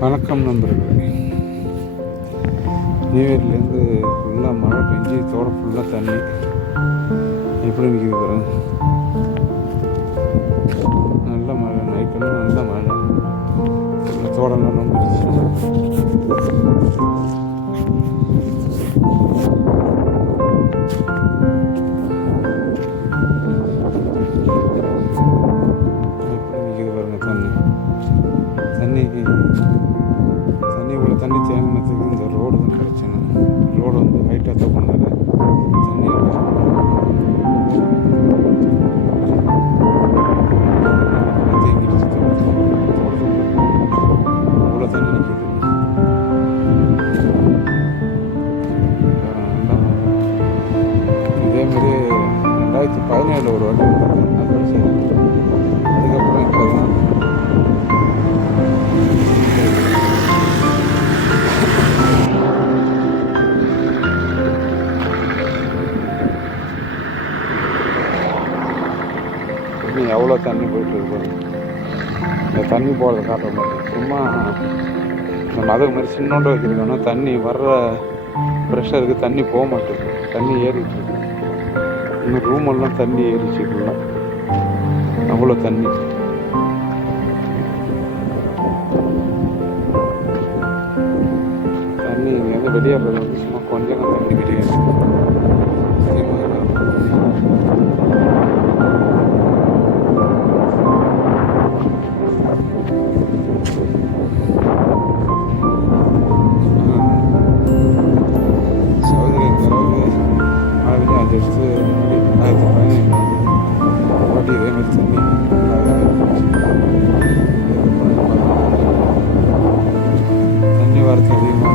வணக்கம் நண்பர்களே. நியூ இயர்லேருந்து ஃபுல்லாக மழை பெஞ்சு தோட்டம் ஃபுல்லாக தண்ணி எப்படி நிற்கிது பாருங்க. நல்ல மழை, நைட்டெல்லாம் நல்ல மழை, தோட்டம்லாம் நம்பிடுச்சு. தண்ணி இவ்வளோ தண்ணி தேங்கினதுக்கு இந்த ரோடு தான் பிரச்சனை. ரோடு வந்து ஹைட்டாக தோப்பினால தண்ணி தேங்கிடுச்சு. அவ்வளோ தண்ணி நிற்கிது. இதேமாரி 2017 ஒரு வாட்டி அது சரி. அதுக்கப்புறம் இப்போ தான் எவ்வளோ தண்ணி போயிட்டு இருக்கு. இந்த தண்ணி போகிறத காட்டுற மாதிரி சும்மா நம்ம அதுக்கு மாதிரி சின்னோண்டு வைக்கிறதுனா தண்ணி வர்ற ப்ரெஷருக்கு தண்ணி போக மாட்டேங்குது. தண்ணி ஏறிட்டு இருக்கு. இன்னும் ரூமெல்லாம் தண்ணி ஏறிச்சு ஃபுல்லாக. அவ்வளோ தண்ணி. தண்ணி இங்கேருந்து வெளியேறது வந்து சும்மா கொஞ்சம் தண்ணி வெளியேறுது. தண்ணி வரத்து அதிகமாக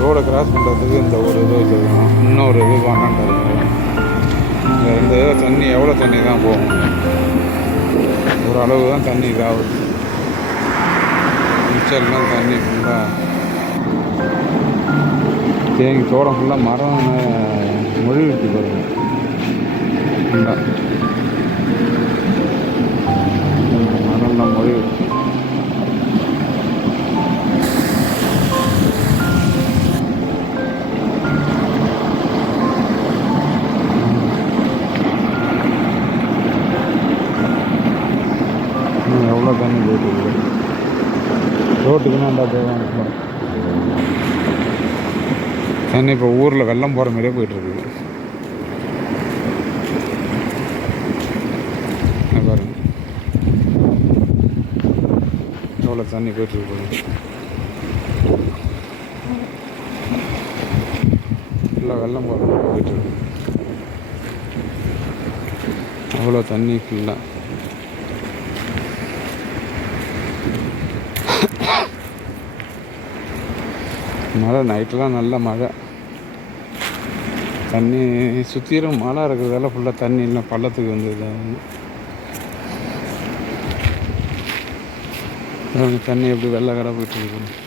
ரோடை கிராஸ் பண்ணுறதுக்கு இந்த ஒரு இது வச்சுருக்கணும். இன்னொரு இது வேணான்றது. இந்த தண்ணி எவ்வளோ தண்ணி தான் போகும். ஒரு அளவு தான் தண்ணி இதாகுது. மிச்சம்லாம் தண்ணி ஃபுல்லாக தேங்கி தோட்டம் ஃபுல்லாக மரம் மொழி விட்டு போடுங்க. ஃபுல்லாக மரம்லாம் மொழி விட்டு எவ்வளோ தண்ணி போயிட்டு இருக்குது. ரோட்டுக்குன்னா அந்த தேவையான தண்ணி இப்போ ஊரில் வெள்ளம் போகிற மாதிரியே போயிட்டுருக்குது. பாருங்க எவ்வளோ தண்ணி போயிட்டுருக்கு. ஃபுல்லாக வெள்ளம் போகிற மாதிரி போயிட்டுருக்கு. அவ்வளோ தண்ணி ஃபுல்லாக. மழை நைட்டெலாம் நல்ல மழை. தண்ணி சுற்றிலும் மழை இருக்கிறதால ஃபுல்லாக தண்ணி இல்லை பள்ளத்துக்கு வந்தது. தண்ணி எப்படி வெள்ளை கடை போயிட்டுருக்கு.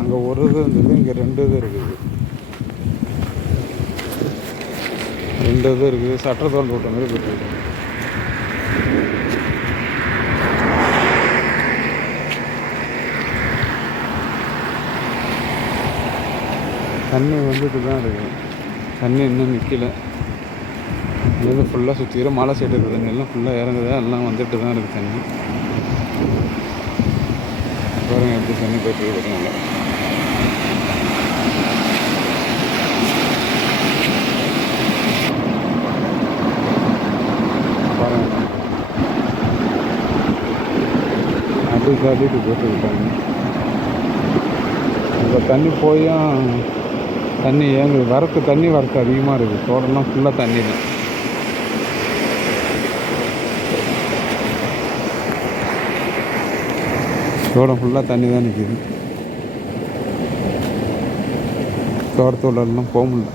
அங்கே ஒரு இது இருந்தது, இங்கே 2 இது இருக்குது. 2 இது இருக்குது. சட்டை தோல் போட்ட மாதிரி போயிட்டு தண்ணி வந்துட்டு தான் இருக்குது. தண்ணி இன்னும் நிற்கல. இது ஃபுல்லாக சுற்றிடும் மழை சைடு இருக்குது. எல்லாம் ஃபுல்லாக இறங்குது. எல்லாம் வந்துட்டு தான் இருக்குது தண்ணி. பாருங்க எப்படி தண்ணி போயிட்டு இருக்குதுங்க. பாருங்க அப்படி காட்டிட்டு போட்டுருக்காங்க. இப்போ தண்ணி போயும் தண்ணி தண்ணி வரத்து அதிகமாக இருக்குது. தோட்டம்லாம் ஃபுல்லாக தண்ணி தான். தோட்டம் ஃபுல்லாக தண்ணி தான் நிற்கிது. தோட்டத்தோடலாம் போக முடியல.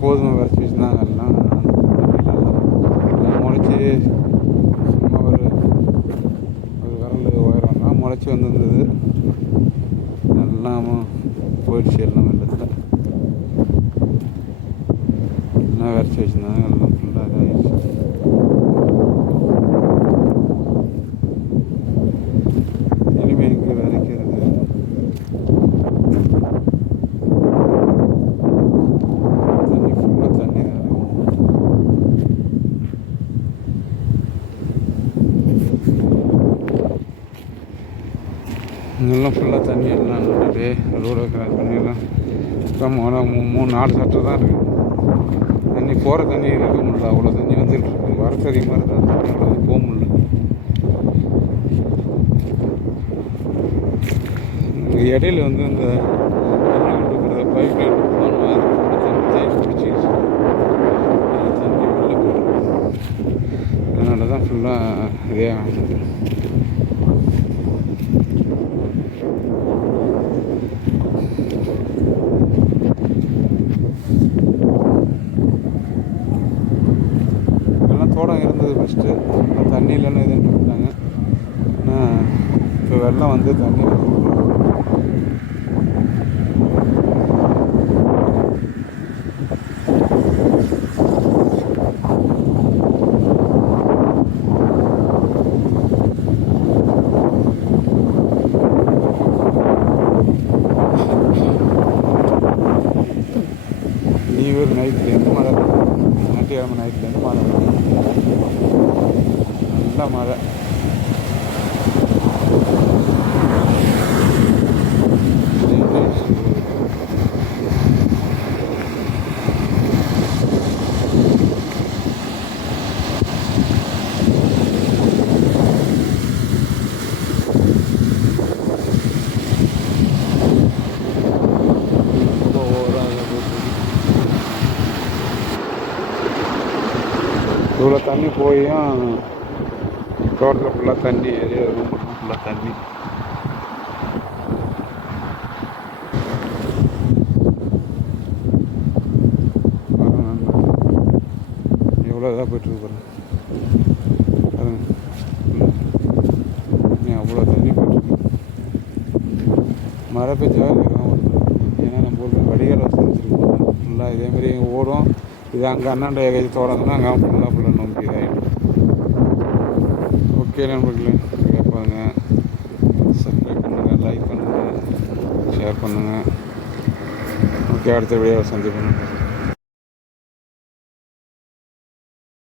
கோதுமை விரைச்சி வச்சுருந்தாங்க. எல்லாம் முளைச்சி சும்மா ஒரு விரல் உயரம்லாம் முளைச்சி வந்துருந்தது. எல்லாம் போயிடுச்சு. எல்லாம் வெள்ளத்தில் எல்லாம் விரைச்சி வச்சுருந்தாங்க. எல்லாம் ஃபுல்லாக இதாகிடுச்சு. இனிமேல் எங்கே விதைக்கிறது? இங்கெல்லாம் ஃபுல்லாக தண்ணி எல்லாம் அப்படியே ரோடு கிராஸ் பண்ணிடலாம். இப்போ 3-4 சட்டை தான் இருக்குது. தண்ணி போகிற தண்ணி இருக்க முடியல. அவ்வளோ தண்ணி வந்துட்டு இருக்கு. வரத்து அதிகமாக இருந்தால் தண்ணி அவ்வளோ போக முடியல. இடையில வந்து இந்த தண்ணி கொடுக்குறத பைப் லைன் போகணும். அது தண்ணி தேய்ச்சி பிடிச்சிச்சு. தண்ணி வெளில போயிடும். அதனால தான் ஃபுல்லாக இதே ஆகுது. தோட்டம் இருந்தது ஃபஸ்ட்டு. தண்ணி இல்லைன்னு எதுன்னு இருந்தாங்க. இப்போ வெள்ளம் வந்து தண்ணி நியூ இயர் நைட்லேருந்து மழை. ஞாயிற்றுக்கிழமை நைட்லேருந்து மழை. நல்ல மழை. இவ்வளோ தண்ணி போயும் தோட்டத்தில் ஃபுல்லாக தண்ணி. ஏரியா ரூம் ஃபுல்லாக தண்ணி. எவ்வளோ இதாக போய்ட்டுருக்கு பாருங்க. அவ்வளோ தண்ணி போய்ட்டுருக்கு. மழை பெஞ்சா ஏன்னா நம்ம ஊரில் வடிகால் வச்சு வச்சுருக்கோம். ஃபுல்லாக இதேமாரி எங்கள் ஓடும். இது அங்கே அண்ணாண்ட ஏகாச்சும் தோட்டம்னா அங்கே ஃபுல்லாக நோம்பி இதாகிடும். ஓகே நண்பர்களே, கேட்பாங்க. சப்ஸ்கிரைப் பண்ணுங்கள், லைக் பண்ணுங்கள், ஷேர் பண்ணுங்கள். ஓகே, அடுத்த வீடியோவை சந்திப்போம்.